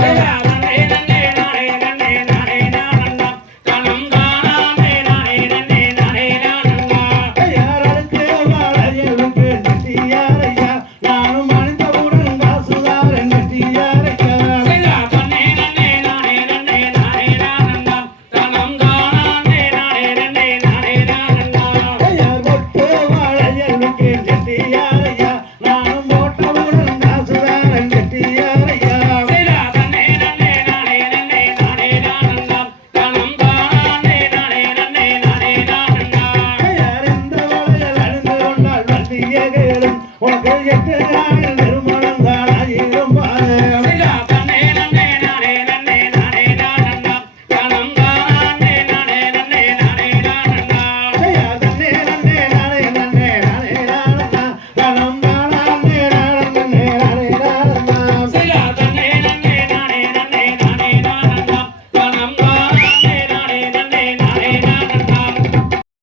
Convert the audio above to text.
Yeah.